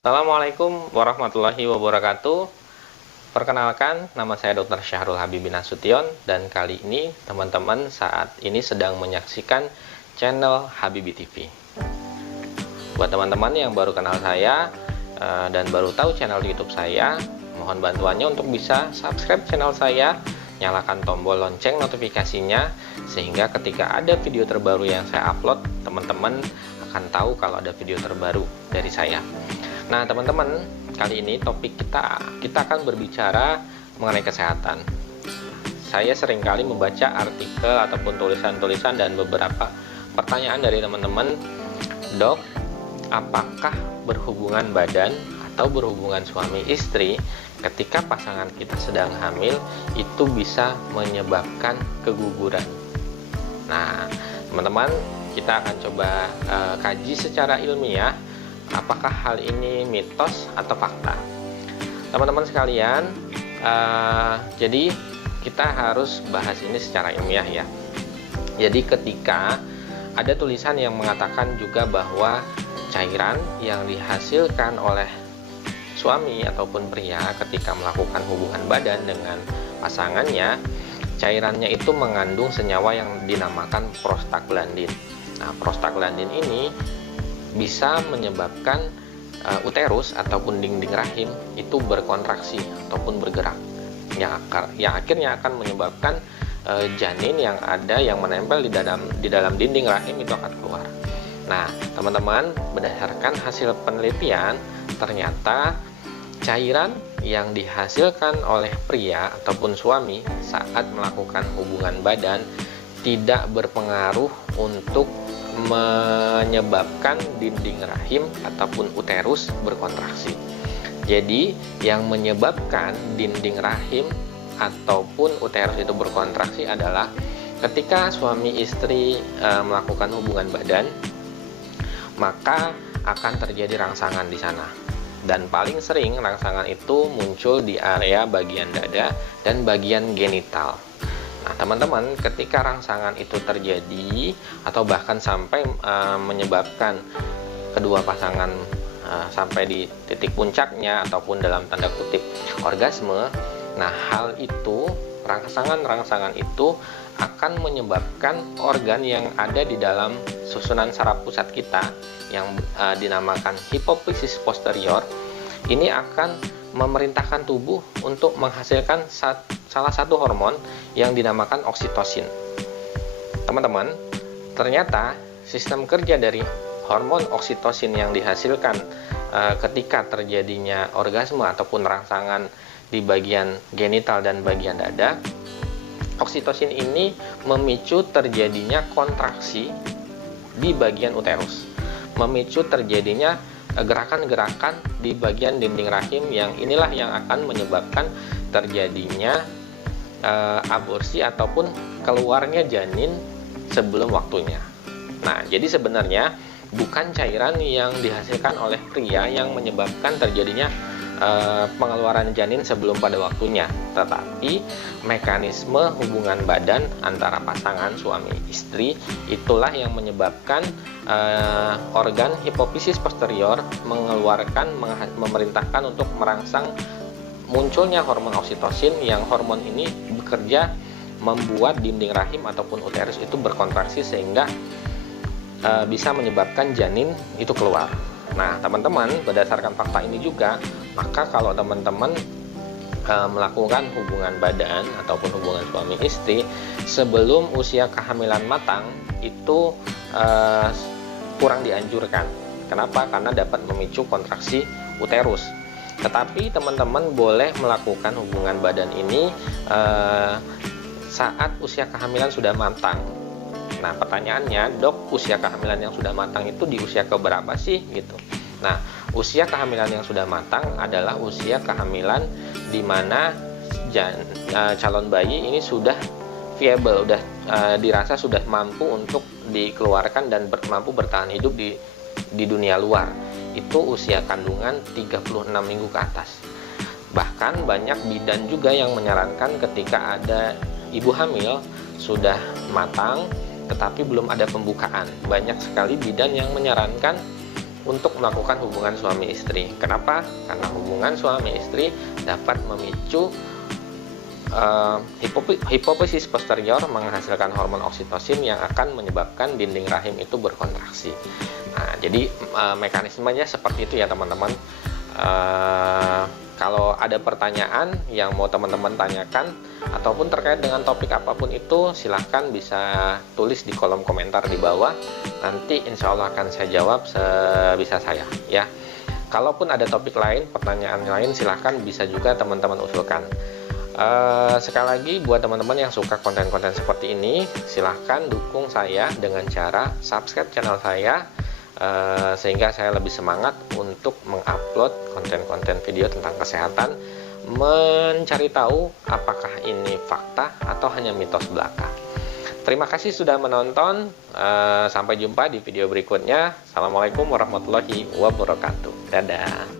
Assalamualaikum warahmatullahi wabarakatuh. Perkenalkan, nama saya Dr. Syahrul Habibie Nasution, dan kali ini teman-teman saat ini sedang menyaksikan channel Habibie TV. Buat teman-teman yang baru kenal saya dan baru tahu channel YouTube saya, mohon bantuannya untuk bisa subscribe channel saya, nyalakan tombol lonceng notifikasinya, sehingga ketika ada video terbaru yang saya upload, teman-teman akan tahu kalau ada video terbaru dari saya. Nah teman-teman, kali ini topik kita akan berbicara mengenai kesehatan. Saya seringkali membaca artikel ataupun tulisan-tulisan dan beberapa pertanyaan dari teman-teman, "Dok, apakah berhubungan badan atau berhubungan suami istri ketika pasangan kita sedang hamil itu bisa menyebabkan keguguran?" Nah teman-teman, kita akan coba kaji secara ilmiah apakah hal ini mitos atau fakta. Teman-teman sekalian, jadi kita harus bahas ini secara ilmiah ya. Jadi ketika ada tulisan yang mengatakan juga bahwa cairan yang dihasilkan oleh suami ataupun pria ketika melakukan hubungan badan dengan pasangannya, cairannya itu mengandung senyawa yang dinamakan prostaglandin. Nah, prostaglandin ini bisa menyebabkan uterus ataupun dinding rahim itu berkontraksi ataupun bergerak, yang akhirnya akan menyebabkan janin yang menempel di dalam dinding rahim itu akan keluar. Nah, teman-teman, berdasarkan hasil penelitian, ternyata cairan yang dihasilkan oleh pria ataupun suami saat melakukan hubungan badan tidak berpengaruh untuk menyebabkan dinding rahim ataupun uterus berkontraksi. Jadi yang menyebabkan dinding rahim ataupun uterus itu berkontraksi adalah ketika suami istri melakukan hubungan badan, maka akan terjadi rangsangan di sana. Dan paling sering rangsangan itu muncul di area bagian dada dan bagian genital. Nah teman-teman, ketika rangsangan itu terjadi atau bahkan sampai menyebabkan kedua pasangan sampai di titik puncaknya ataupun dalam tanda kutip orgasme, nah hal itu, rangsangan itu akan menyebabkan organ yang ada di dalam susunan saraf pusat kita yang dinamakan hipofisis posterior ini akan memerintahkan tubuh untuk menghasilkan salah satu hormon yang dinamakan oksitosin. Teman-teman, ternyata sistem kerja dari hormon oksitosin yang dihasilkan ketika terjadinya orgasme ataupun rangsangan di bagian genital dan bagian dada, oksitosin ini memicu terjadinya kontraksi di bagian uterus, memicu terjadinya gerakan-gerakan di bagian dinding rahim yang inilah yang akan menyebabkan terjadinya aborsi ataupun keluarnya janin sebelum waktunya. Nah, jadi sebenarnya bukan cairan yang dihasilkan oleh pria yang menyebabkan terjadinya pengeluaran janin sebelum pada waktunya, tetapi mekanisme hubungan badan antara pasangan suami istri itulah yang menyebabkan organ hipofisis posterior memerintahkan untuk merangsang munculnya hormon oksitosin, yang hormon ini bekerja membuat dinding rahim ataupun uterus itu berkontraksi sehingga bisa menyebabkan janin itu keluar. Nah teman-teman, berdasarkan fakta ini juga, maka kalau teman-teman melakukan hubungan badan ataupun hubungan suami istri sebelum usia kehamilan matang itu kurang dianjurkan. Kenapa? Karena dapat memicu kontraksi uterus. Tetapi teman-teman boleh melakukan hubungan badan ini saat usia kehamilan sudah matang. Nah pertanyaannya, dok, usia kehamilan yang sudah matang itu di usia keberapa sih gitu? Nah, usia kehamilan yang sudah matang adalah usia kehamilan di mana calon bayi ini sudah viable, udah dirasa sudah mampu untuk dikeluarkan dan mampu bertahan hidup di dunia luar. Itu usia kandungan 36 minggu ke atas. Bahkan banyak bidan juga yang menyarankan ketika ada ibu hamil sudah matang tetapi belum ada pembukaan. Banyak sekali bidan yang menyarankan untuk melakukan hubungan suami istri. Kenapa? Karena hubungan suami istri dapat memicu hipofisis posterior menghasilkan hormon oksitosin yang akan menyebabkan dinding rahim itu berkontraksi. Nah, jadi mekanismenya seperti itu ya teman-teman. Kalau ada pertanyaan yang mau teman-teman tanyakan ataupun terkait dengan topik apapun itu, silahkan bisa tulis di kolom komentar di bawah. Nanti insya Allah akan saya jawab sebisa saya ya. Kalaupun ada topik lain, pertanyaan lain, silahkan bisa juga teman-teman usulkan. Sekali lagi buat teman-teman yang suka konten-konten seperti ini, silahkan dukung saya dengan cara subscribe channel saya, sehingga saya lebih semangat untuk mengupload konten-konten video tentang kesehatan, mencari tahu apakah ini fakta atau hanya mitos belaka. Terima kasih sudah menonton, sampai jumpa di video berikutnya. Assalamualaikum warahmatullahi wabarakatuh. Dadah.